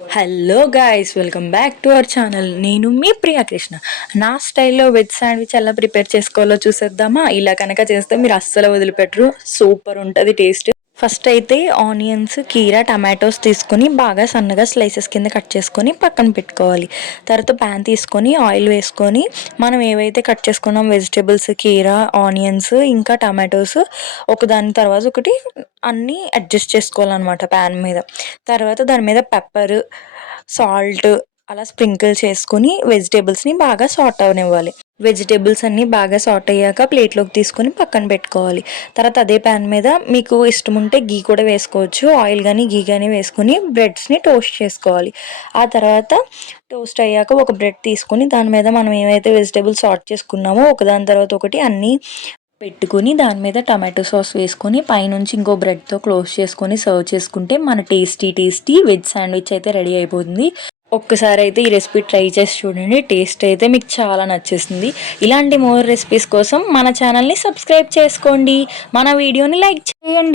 Hello guys, welcome back to our channel. నేను మీ ప్రియా కృష్ణ. నా స్టైల్లో వెజ్ శాండ్విచ్ ఎలా ప్రిపేర్ చేసుకోవాలో చూసేద్దామా? ఇలా కనుక చేస్తే మీరు అస్సలు వదిలిపెట్టరు. సూపర్ ఉంటుంది టేస్ట్. ఫస్ట్ అయితే ఆనియన్స్, కీరా, టమాటోస్ తీసుకొని బాగా సన్నగా స్లైసెస్ కింద కట్ చేసుకొని పక్కన పెట్టుకోవాలి. తర్వాత ప్యాన్ తీసుకొని ఆయిల్ వేసుకొని మనం ఏవైతే కట్ చేసుకున్నాం వెజిటేబుల్స్, కీరా, ఆనియన్స్ ఇంకా టమాటోస్ ఒకదాని తర్వాత ఒకటి అన్నీ అడ్జస్ట్ చేసుకోవాలన్నమాట ప్యాన్ మీద. తర్వాత దాని మీద పెప్పర్, సాల్ట్ అలా స్ప్రింకిల్ చేసుకొని వెజిటేబుల్స్ని బాగా సాట్ అవనివ్వాలి. వెజిటేబుల్స్ అన్నీ బాగా సాట్ అయ్యాక ప్లేట్లోకి తీసుకొని పక్కన పెట్టుకోవాలి. తర్వాత అదే ప్యాన్ మీద మీకు ఇష్టం ఉంటే గీ కూడా వేసుకోవచ్చు. ఆయిల్ కానీ గీ కానీ వేసుకొని బ్రెడ్స్ని టోస్ట్ చేసుకోవాలి. ఆ తర్వాత టోస్ట్ అయ్యాక ఒక బ్రెడ్ తీసుకొని దాని మీద మనం ఏమైతే వెజిటేబుల్స్ సాట్ చేసుకున్నామో ఒకదాని తర్వాత ఒకటి అన్నీ పెట్టుకొని దాని మీద టమాటో సాస్ వేసుకొని పైనుంచి ఇంకో బ్రెడ్తో క్లోజ్ చేసుకొని సర్వ్ చేసుకుంటే మన టేస్టీ వెజ్ శాండ్విచ్ అయితే రెడీ అయిపోతుంది. ఒక్కసారి అయితే ఈ రెసిపీ ట్రై చేసి చూడండి. టేస్ట్ అయితే మీకు చాలా నచ్చేస్తుంది. ఇలాంటి మోర్ రెసిపీస్ కోసం మన ఛానల్ని సబ్స్క్రైబ్ చేసుకోండి. మన వీడియోని లైక్